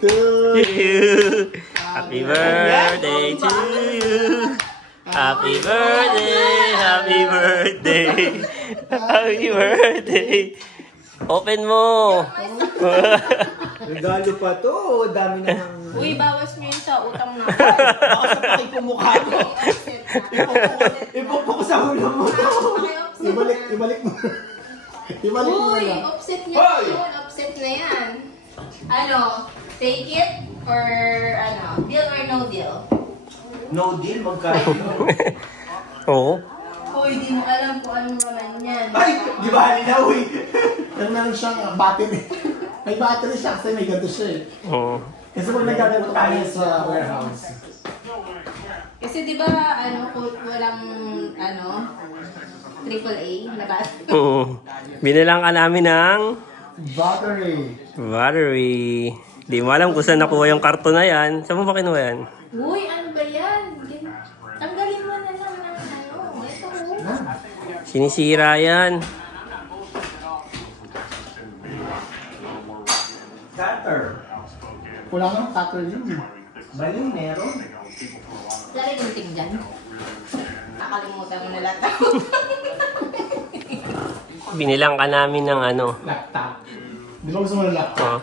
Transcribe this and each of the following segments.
to you. Happy birthday to you. Happy birthday, happy birthday, happy birthday. Open mo. Regalo pa to. Dami na ng... Uy, bawas nyo yun sa utang na. Baka sa pakay ko mukha ko. Ipopo ko sa ulo mo to. Ibalik mo. Ibalik mo Uy, na. offset niya yun. Offset na yan. Ano, take it or ano, deal or no deal? No deal, magkain. Oo. Uy, di mo alam kung anong naman yan. Ay, di ba halina, uy. Pero meron siyang battery. May battery siya kasi may ganito siya eh. Oo. Kasi pag nagkakaroon tayo sa warehouse. Kasi di ba, ano, walang, ano, AAA, nakas. Oo. Binilang ka namin ng Battery. Di mo alam kung saan nakuha yung karton na yan. Saan mo ba kinuha yan? Uy, ano ba yan? Tanggalin mo na lang ng ano. Ito. Sinisira yan. Cutter. Wala ka ng cutter yun. Bali, meron. Lari ng ting dyan. Nakalimutan mo na lahat. Binilang ka namin ng ano. Laptop. Di ba gusto mo ng laptop? Oh.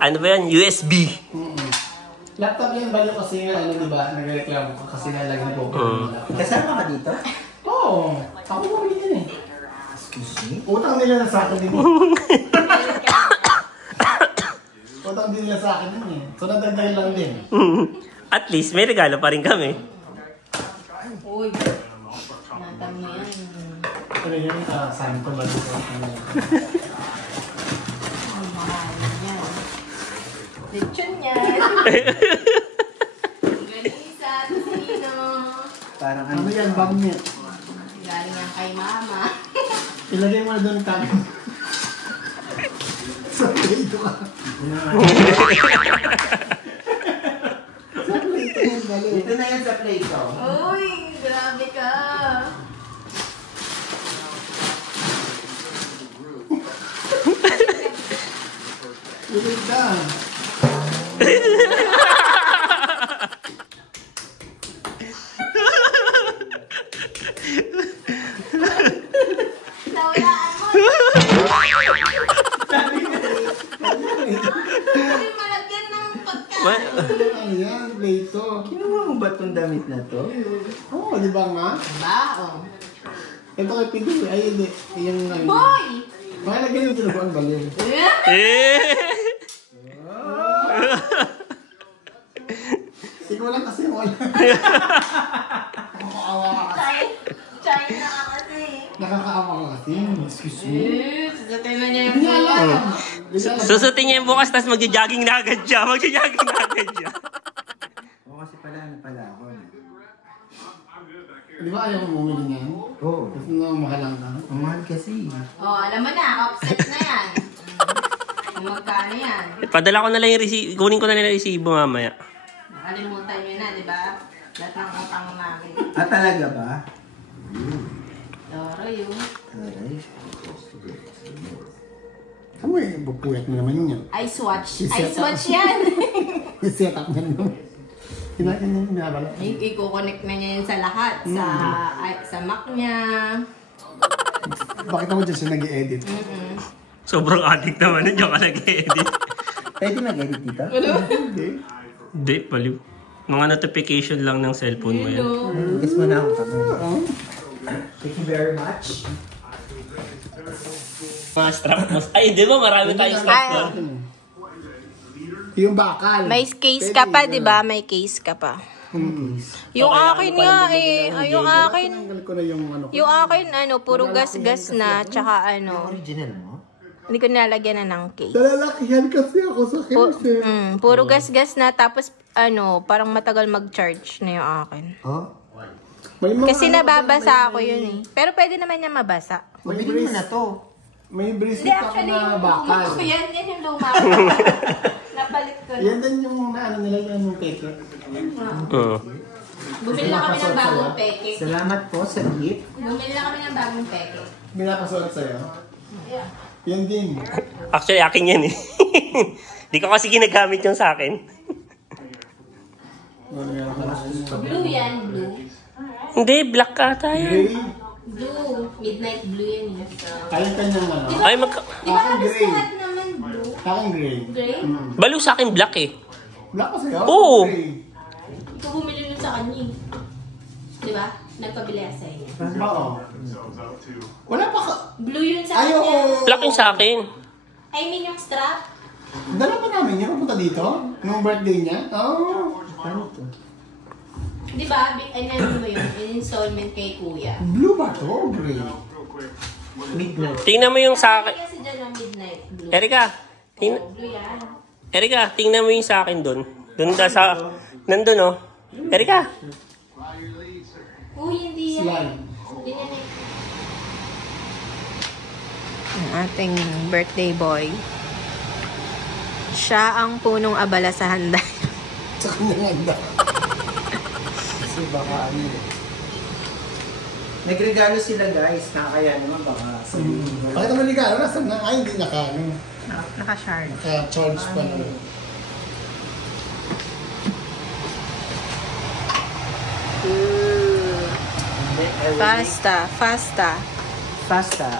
Ano ba yan? USB. Laptop yan, bali kasi nga, ano diba, nagreklamo ka kasi nga lagi na po. Kasama ka dito? Oo. Ako bumili yan eh. Excuse me? Utang nila na sa akin din. Utang din nila sa akin din eh. So nadagdag lang din. At least may regalo pa rin kami. Uy, natang mo yan. Pero yun, saan ko ba dito? Ang mahal yan. Lechon yan. Ganisa, sino? Parang Ano yan, bangnet? Galing yan kay mama. Ilagay mo na doon kami. Sa plate ka. Sa plate yan, dali. Dito na yan sa plate ko. Uy, grabe ka. Ilagay ka. Nawalaan mo. Uy, malagyan ng pagkain. Ano yan, plate to. Kinuha mo ba itong damit na to? Oo, di ba nga? Bao. Ito kay Pidi. Ay, hindi. Yung ano. Boy! Baka lagyan yung tinubuan bali. Eh! Ikaw lang kasi wala. Nakakaawa ka kasi. China ka kasi. Nakakaawa ka kasi. Excuse me. Susatay na niya yung Hindi niya alam. Susutin niya yung bukas, tapos magja-jogging na agad siya. Magja-jogging na agad siya. Oo, kasi pala, ano pala ako. Di ba ayaw mo bumili niyan? Oo. Kasi mahalang ka. Ang mahal kasi. Oh, alam mo na, offset na yan. Kung magkano yan. Padala ko na lang yung resibo. Kunin ko na lang yung resibo mamaya. Nakalimutan nyo na, di ba? Lahat ng utang namin. Ah, talaga ba? Doro yun. Aray. Ano eh, bupuyat mo naman yun. Ice watch. Iset Ice up. watch yan. I-set up na naman. Kinain niya binabala. I-connect na niya yun sa lahat. Sa Mac niya. Bakit ako dyan siya nag-i-edit? Sobrang addict naman nun. Diyan ka nag-edit. Pwede mag-edit dito? Hindi. Hindi, paliw. Mga notification lang ng cellphone mo yan. Guess mo na ako kamay. Thank you very much. Mga strap mo. Ay, di ba marami tayong strap doon? Yung bakal. May case ka pa, di ba? May case ka pa. Yung akin nga eh. Yung akin. Tanggal ko na yung ano. Yung akin, ano, puro gas-gas na. Tsaka ano. Original mo? Hindi ko nalagyan na ng case. Nalalakihan kasi ako sa case. Puro gas-gas na. Tapos, ano, parang matagal mag-charge na yung akin. Oh? May mga Kasi ano nababasa ako yun eh. Pero pwede naman niya mabasa. Mabili mo na to. May Hindi, bracelet ako actually, na yung luma bakal. ko yan. Yan yung luma ko. Napalit ko na. Yan din yung ano nila yung peke. Oo. Bumili na kami ng bagong peke. Salamat po sa gift. Bumili na kami ng bagong peke. Binapasulat sa'yo. Yeah. Yan din. Actually, akin yan eh. Di ko kasi ginagamit yung sa akin. Blue yan, blue. Hindi, black ka tayo. Gray. Blue. Midnight blue yan eh. So, Kanya-kanyang ano. Ay, di ba Akin halos gray. lahat naman blue? Akin gray. Gray? balo sa akin black eh. Black kasi ako. Oo. Gray. Ikaw bumili nun sa kanya eh. Di ba? Nagpabili sa inyo. Oo. Wala pa ka. Blue yun sa Ay, kanya. oo. Black yung sa akin. I mean yung strap. Dala pa namin yun. Pumunta dito. Nung birthday niya. Oh. Di ba? Ano mo yun? In-installment kay kuya. Blue ba to? O gray? Tingnan mo yung sa akin. Kasi dyan ang midnight blue. Erika, Oh, blue yan. Erika, tingnan mo yung sa akin doon. Doon ka sa... Nandun oh. Erika. Uy, hindi yan. Slime. Yan yan eh. Ang ating birthday boy. Siya ang punong abala sa handa. Sa kanyang handa. Kasi baka ano eh. Nagregalo sila guys, nakakaya naman baka sabihin. Bakit naman regalo? Nasaan na? Ay, hindi naka ano. Naka-shard. Naka-charge pa na. Fasta. Pasta,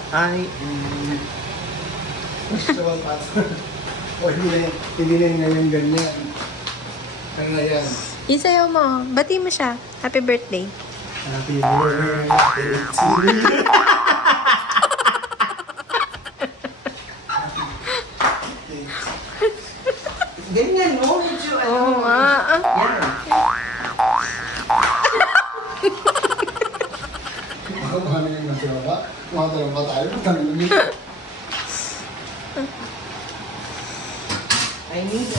Gusto mo password. O hindi na ngayon ganyan. Ano na yan? Yung sayo mo. Bati mo siya. Happy birthday. Happy birthday to you. ganyan no? Medyo ano. Oo nga. Yan. Ano yung nasira ba? Mga talong ba tayo? Tanong nito. I need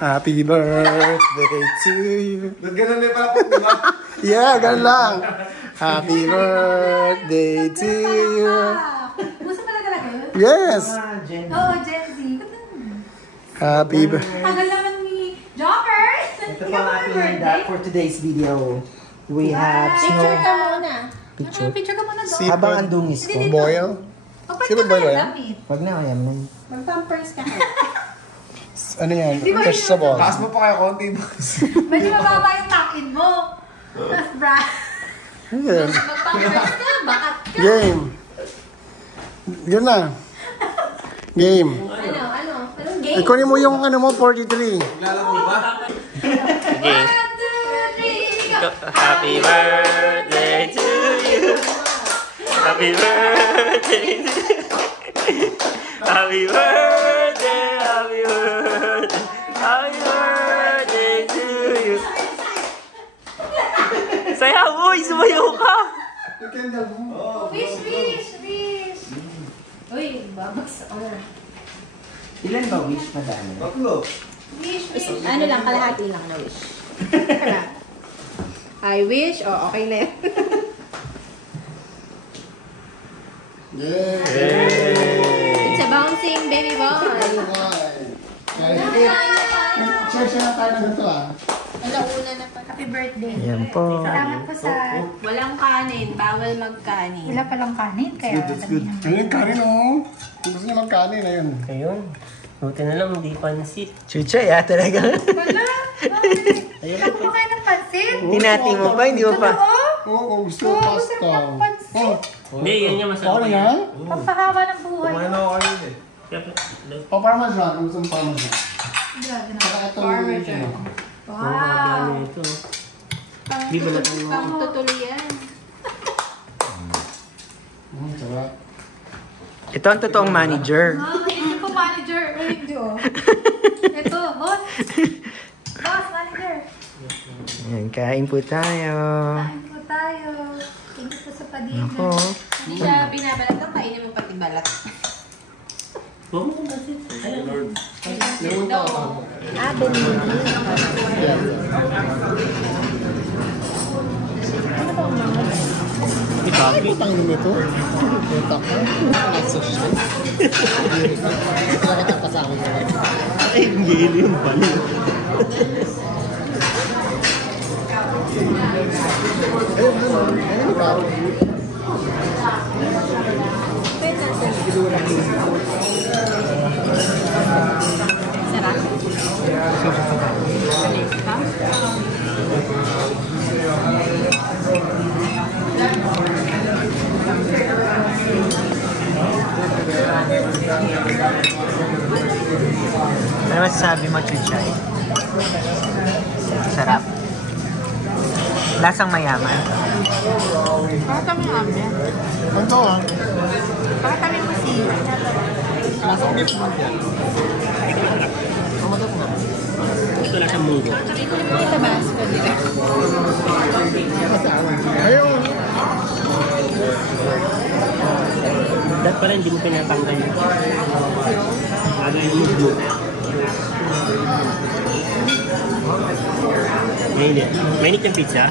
Happy birthday to you. Ganun din pala po, di ba? Yeah, ganun lang. Happy birthday to you. Gusto pala talaga yun? Yes. Jen. Oo, Gen Z. Happy birthday. Tagal naman ni Joker! Ito po ang ating handa for today's video. We have Picture snow. ka muna. Picture. Picture ka muna doon. Habang ang dungis ko. Boil? Kapag Sino ba yun? Wag na kaya man. Mag-pampers ka. Ano yan? Vegetable. Taas mo pa kaya konti, boss. Medyo mababa yung takin mo. Tapos bra. Ayan. Mag-pampers ka. Bakat ka. Game. Yun na. Game. Anong game? Ikunin mo yung ano mo, 43. Lalaro ba? Okay. 1, 2, 3, go! Happy birthday to you. Happy birthday to you. Happy birthday, happy birthday, happy birthday to you. Sayaw, boy! Sumayaw ka! Wish, wish, wish! Uy, babagsak ko na. Ilan ba wish madami? Tatlo. Wish, wish. Ano lang, kalahati lang na wish. I wish. Oh, okay na yun. Yay! It's a bouncing baby boy. Share na tayo ng ganito ah. Alauna na pa. Happy birthday. Yan po. Salamat po sa... Walang kanin. Bawal magkanin. Wala palang kanin, kaya... That's good. Ayun, kanin oh. Gusto niya magkanin, ayun. Ayun. Buti na lang, hindi pansit. Chuchay ah, talaga. Wala! Wala po kayo ng pansin? Hinati mo pa, hindi mo pa. Oo, gusto ko pasta. Oh, Hindi, yun yung masarap. ano yan? Pampahaba ng buhay. Kumain ako kayo eh. O, parmesan. Gusto mo parmesan. Grabe na. Saka itong ano. Wow! Ito. Di ba natin mo? Pang tutuloy yan. Sarap. Ito ang totoong manager. Ah, hindi po manager. Ay, hindi oh. Ito, boss. Boss, manager. Ayan, kain po tayo. Kain po tayo. Thank you po sa padina. Ako. Hindi siya binabalat ang kainin mo pati balat. Huwag mo kung pansit. Ayun. Lemon tao. Utang nyo nito. Utang ka. Nasa siya. Kaya kita kasama ko. Ay, gili yung pala. Ayun, ano? Ayun, bravo. Sarap. Ano masasabi mo, Chuchay? Sarap. Lasang mayaman. Parang kami ang amyan. Ito ah. Parang kami masira. Lasang beef mo yan. Mamadap na. Ito lang sa munggo. May tabasco nila. Ayun. Dapat pala hindi mo pinatanggal yun. Lagay mo muna. Mainit. Mainit yung pizza?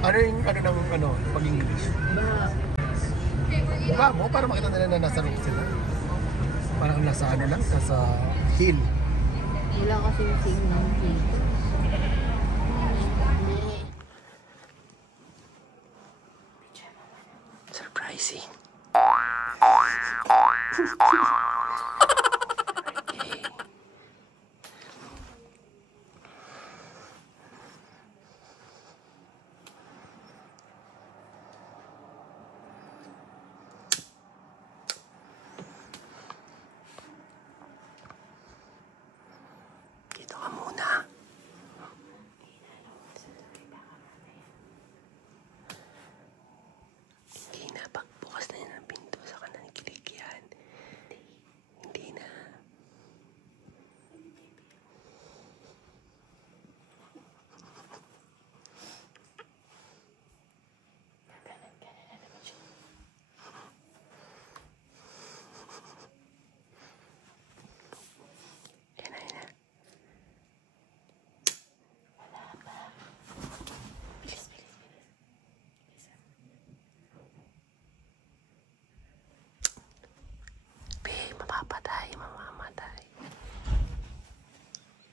Ano yung pag-English? Baba mo para makita nila na nasa road sila. Parang nasa nasa hill. Wala kasi yung signal dito. Surprising. Dito ka muna. Hindi na. Pagbukas na yan ang pinto sa kanan kilig yan. Hindi na. Yan na, yan na. Be, mapapatay, mamamatay.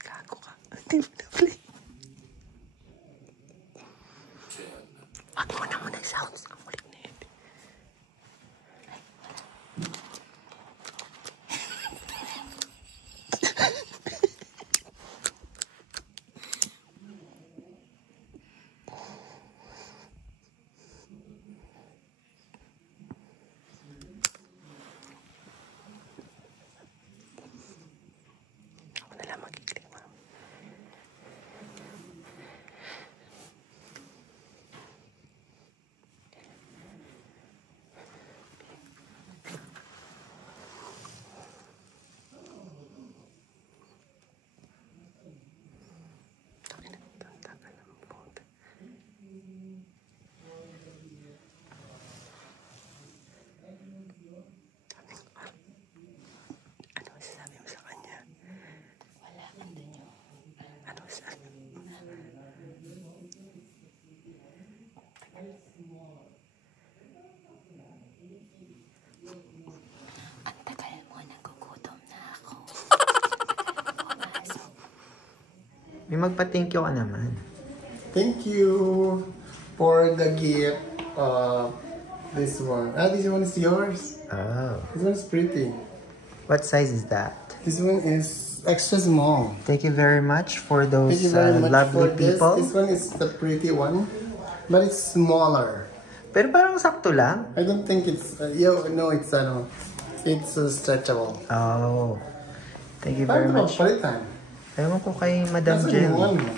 Gago ka. Hindi mo na-play. Wag mo na muna sounds. Ang kulit na yun. Ako na lang magkiklik, ma'am. Ang tagal ng phone. Ano masasabi mo sa kanya? Wala, andun yun. Ano masasabi mo? Ang tagal mo, nagugutom na ako. May magpa-thank you ka naman. Thank you for the gift. This one. This one is yours. Oh. This one is pretty. What size is that? This one is extra small. Thank you very much for Thank those you very much lovely for this. people. This one is the pretty one, but it's smaller. Pero parang sakto lang. I don't think it's. It's stretchable. Oh. Thank you very Paano much. palitan? Ewan ko kay Madam Nasaan Jen. yung one mo?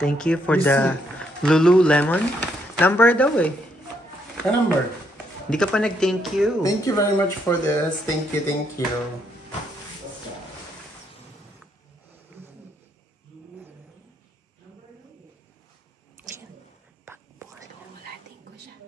Thank you for You the Lululemon. Number daw eh. A number. Hindi ka pa nag-thank you. Thank you very much for this. Thank you, thank you. Pagbukas na walating ko siya.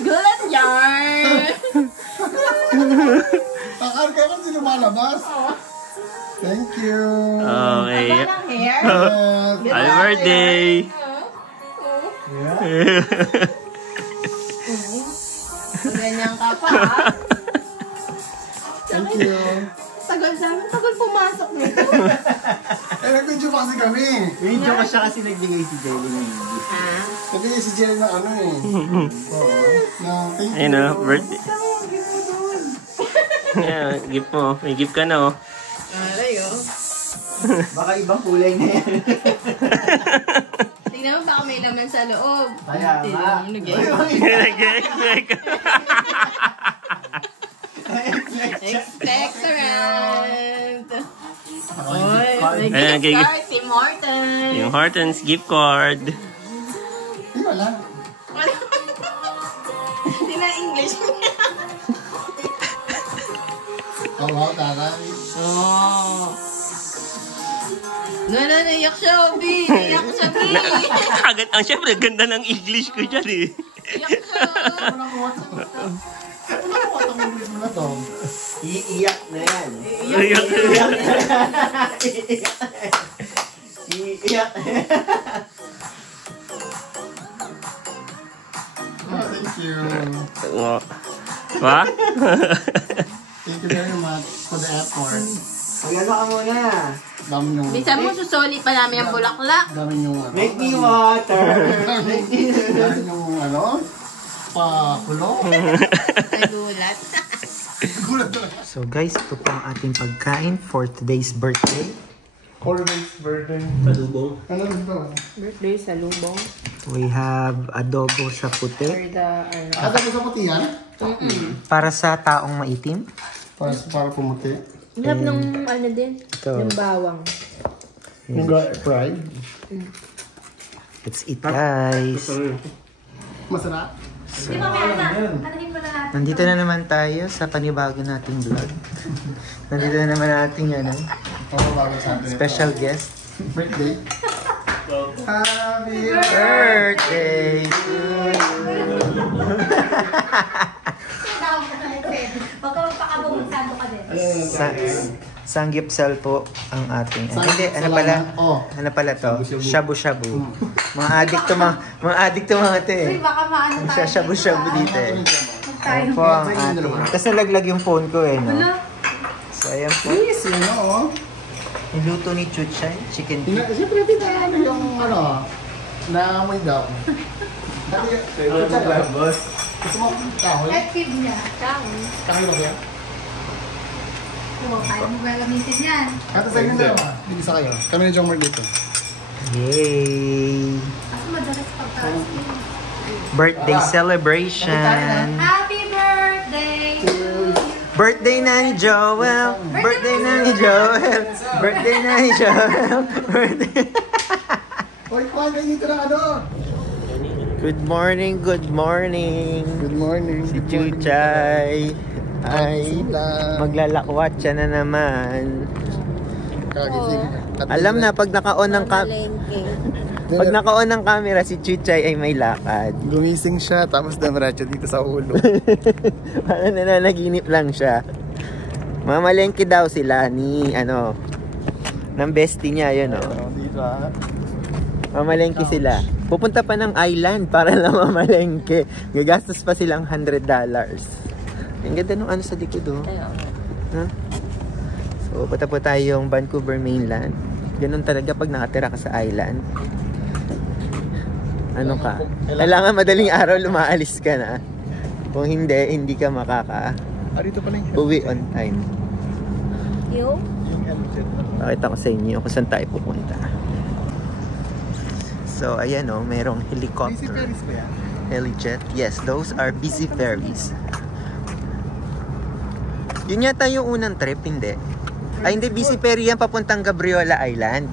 Gulat yarn! Akala ka kasi lumalabas. Thank you. Okay. Walang hair? Happy birthday! Ganyan ka pa, ha? Thank you. Tagal namin, tagal pumasok nito. Nag-video pa kasi kami. Video ko siya kasi nagbigay si Jelly ng hindi. Nagbigay si Jelly ng ano eh. Oo. Na thank you. Ayun o, birthday. Yeah, gift mo. May gift ka na oh. Aray, oh. Baka ibang kulay na yan. Tingnan mo, baka may laman sa loob. Kaya nga. Expectorant! Oy, May Ayan, gift card, Tim Hortons! Yung Hortons gift card. Di wala. Hindi na English niya. Oh, wow, taray. Oh. Naiyak siya, Obi. Naiyak siya, Bi. Agad, ang syempre, ganda ng English ko dyan eh. Naiyak siya. Walang kuwata. Walang kuwata ng English mo na to. Iiyak na yan. Iyak. Iiyak. Oh, thank you. Ba? Thank you very much for the effort. Magano ka muna. Dami yung... Bisa mo, susoli pa namin ang bulaklak. Dami yung ano. Make me water. Dami yung ano. Pakulo. Nagulat. Gulat na. So guys, ito po ang ating pagkain for today's birthday. Holidays, birthday. Padubong. Ano ito? Birthday sa lubong. We have adobo sa puti. Or the, ano. Ata mo sa puti yan? Para sa taong maitim. Para pumuti. Harap ng ano din. Ito. Ng bawang. Yung fried. Let's eat guys. Masarap. Di ba may anahin mo na natin. Nandito na naman tayo sa panibago nating vlog. Nandito na naman ating ano, Papabago sa atin. special guest. Birthday. Happy Birthday to Huwag ka magpakabugsado ka din. Sanggipsal po ang ating. Sanggipsal Hindi, ano pala? Oh. Ano pala to? Shabu-shabu. Mga addict to mga to eh. Uy, baka maano tayo. Shabu-shabu dito eh. Tayo. Ayan po ang ating. Tapos nalaglag yung phone ko eh, no? So, ayan po. Yes, yun o. Niluto ni Chuchay, chicken feet. Siyempre, pinano yung ano, naamoy daw. Boss. Gusto mo kahoy? Active niya. Ciao. Kahoy ba kaya? Oo, kaya mo gagamitin yan. Kata sa inyo dalawa. Hindi sa kayo. Kami ni Jomar dito. Yay! Ako madalas pagkakas. Birthday celebration! Happy birthday to you. Birthday na ni Joel! Birthday na ni Joel! Birthday na ni Joel! Birthday... Hoy, kuhan kayo dito na ano? Good morning, good morning! Good morning. Si Chuchay ay maglalakwat siya na naman. Kagising. Alam na, pag naka-on ng pag naka-on ng camera, si Chuchay ay may lakad. Gumising siya, tapos damaratsa dito sa ulo. Parang nananaginip lang siya. Mamalengke daw sila ni, ano, ng bestie niya, yun, oh. Dito ah. Mamalengke sila. Pupunta pa ng island para lang mamalengke. Gagastos pa silang $100. Ang ganda nung ano sa likod, oh. Huh? So, punta po tayong Vancouver mainland. Ganun talaga pag nakatira ka sa island. Ano ka? Kailangan madaling araw lumaalis ka na. Kung hindi ka Dito pala yung uwi on time. Yung? Pakita ko sa inyo kung saan tayo pupunta. So, ayan o, merong helicopter. Ferris ba yan? Helijet. Yes, those are busy ferries. Yun yata yung unang trip, hindi? Ay, hindi, busy ferry yan papuntang Gabriola Island.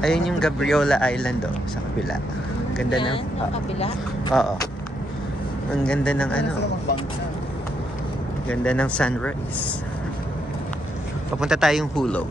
Ayun yung Gabriola Island, oh, sa kabila. Ganda ng... kabila? Oo. Ang ganda ng ano. Ganda ng sunrise. Papunta tayong Hulo.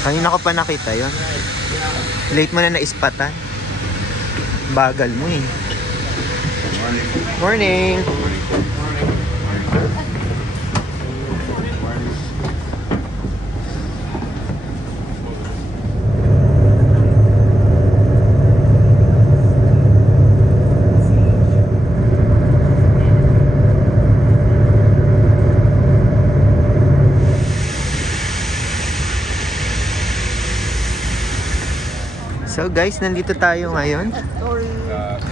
Kanina ko pa nakita yun. Late mo na naispatan. Bagal mo eh. Morning! So guys, nandito tayo ngayon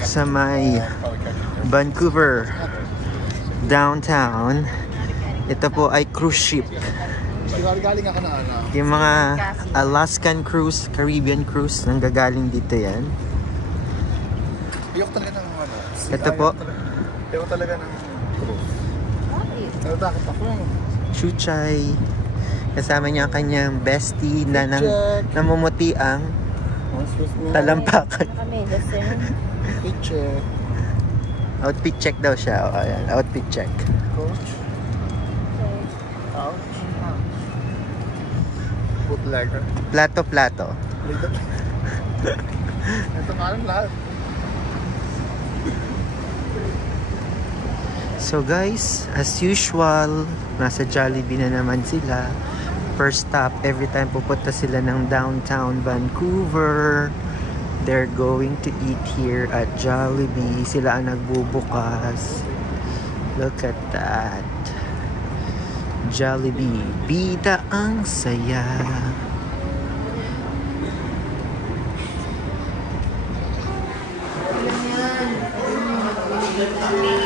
sa may Vancouver downtown. Ito po ay cruise ship. Galing ako na ano. Yung mga Alaskan cruise, Caribbean cruise, nanggagaling dito yan. Ayoko talaga ng ano. Ito po, Ayoko talaga ng cruise. Bakit ako? Chuchay. Kasama niya ang kanyang bestie na namumuti ang talampakan. Kami, the same. Picture. Outfit check daw siya. O, ayan, outfit check. Coach. Couch. Bootlegger. Plato-plato. Ito nga lang lahat. So guys, as usual, nasa Jollibee na naman sila. First stop, every time pupunta sila ng downtown Vancouver, they're going to eat here at Jollibee. Sila ang nagbubukas. Look at that. Jollibee. Bida ang saya.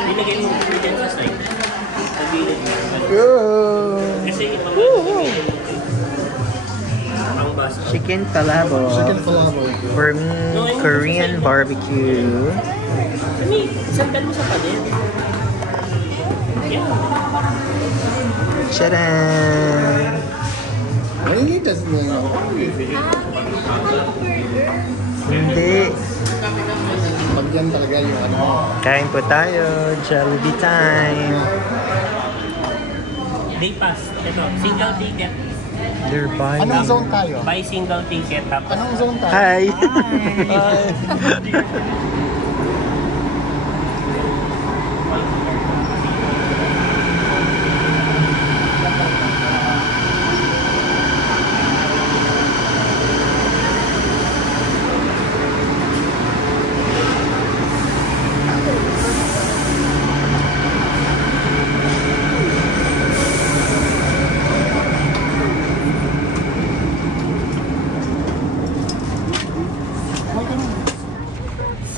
Nilagay mo dyan sa side. Pagbilid mo. Kasi ibang ang basa. Chicken palabok. Chicken palabok. For me, Korean barbecue. Kami, sandal mo sa panin. Yeah. Tcharan! Ay, kasi nga. Hindi. Pag yan talaga yung ano. Kain po tayo. Jollibee time. Day pass. Ito, single ticket. They're buying. Anong zone tayo? Buy single ticket. Tapos, Anong zone tayo? Hi!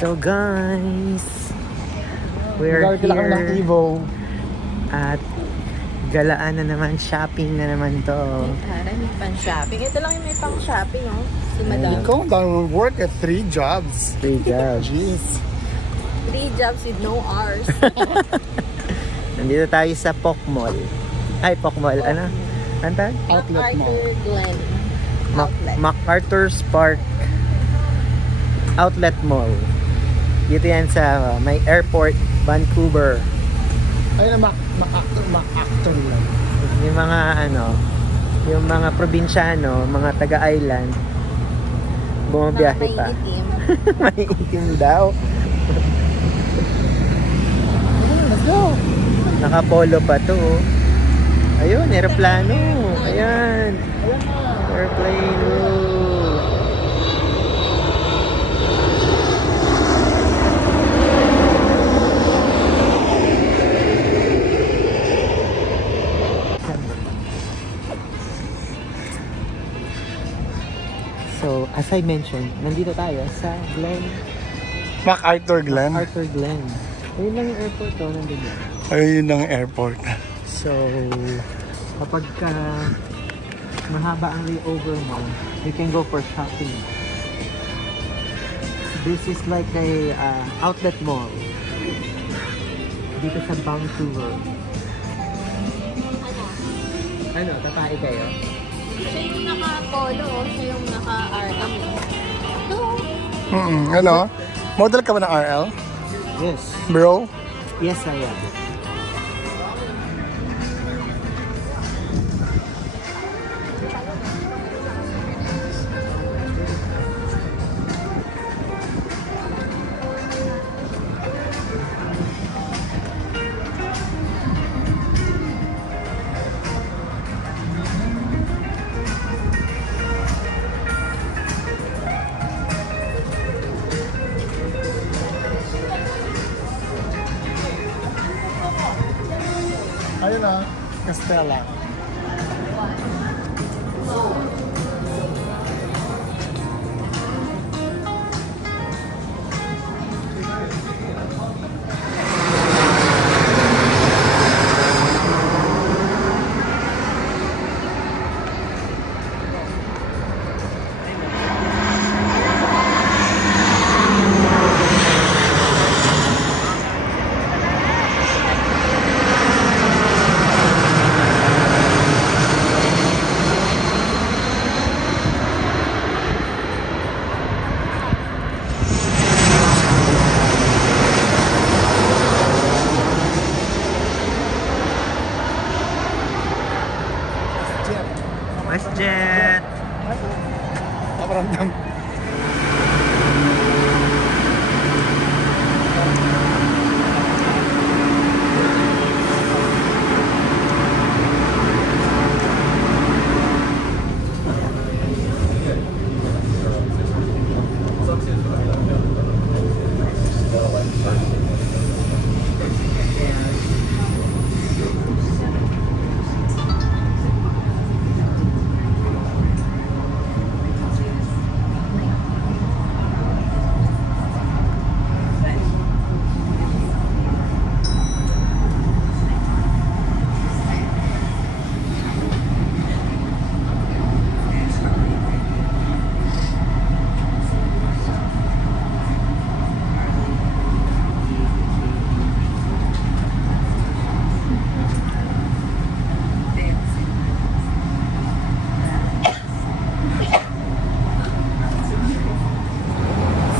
So guys, we're Nagkakilala ko ng here Evo. at galaan na naman, shopping na naman to. Tara, may pang-shopping. Ito lang yung may pang-shopping, oh. Si Madam. Ikaw, dami mong work at 3 jobs. 3 jobs. Jeez. 3 jobs with no hours. Nandito tayo sa Poc Mall. Ay, Poc Mall. Ano? Antan? Outlet Mall. MacArthur Glen. Outlet. MacArthur's Park Outlet Mall. Dito yan sa may airport, Vancouver. Ayun na, Mac-actor lang. Yung mga ano, yung mga probinsyano, mga taga-island, bumabiyahe pa. May itim. May itim daw. Let's go! Nakapolo pa to. Ayun, aeroplano. Ayan. Airplane. Oh. So, as I mentioned, nandito tayo sa MacArthur Glen. Arthur Glen. Ayun lang yung airport to, nandun yan. Ayun ang airport. So, kapag mahaba ang layover mo, you can go for shopping. This is like a outlet mall. Dito sa Vancouver. Ano, tapai kayo? Siya yung naka-polo, siya yung naka-RM. Ito. Hello? Model ka ba ng RL? Yes. Bro? Yes, I am. Castella. WestJet. Paparamdam.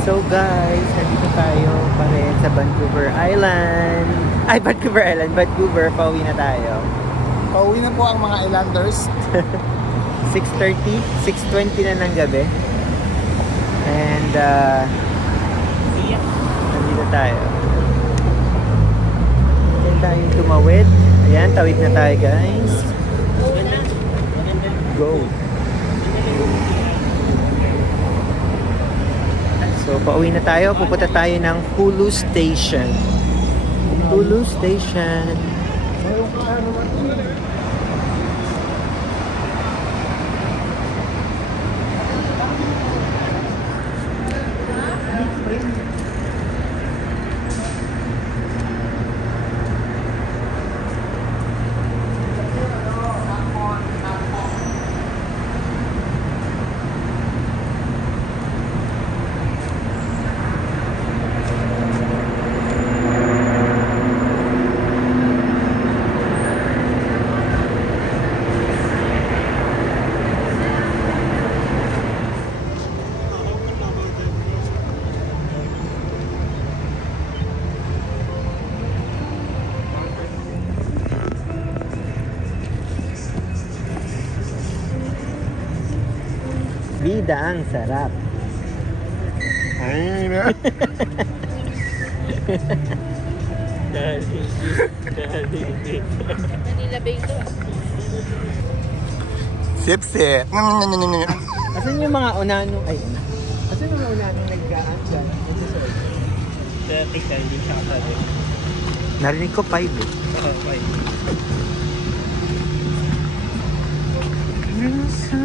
So guys, nandito tayo pa rin sa Vancouver Island. Ay, Vancouver Island. Vancouver, pauwi na tayo. Pauwi na po ang mga islanders. 6:30, 6:20 na ng gabi. And, nandito tayo. Ayan tayo tumawid. Ayan, tawid na tayo guys. Go! So, pauwi na tayo. Pupunta tayo ng Hulu Station. Hulu Station. Vida ang sarap. Ay, na. Manila Bay to. Sip-sip. Asan yung mga unanong, ay, asan yung mga unanong nag-gaan dyan? Hindi siya kasabi. Narinig ko 5 eh. Oo, fine. You're so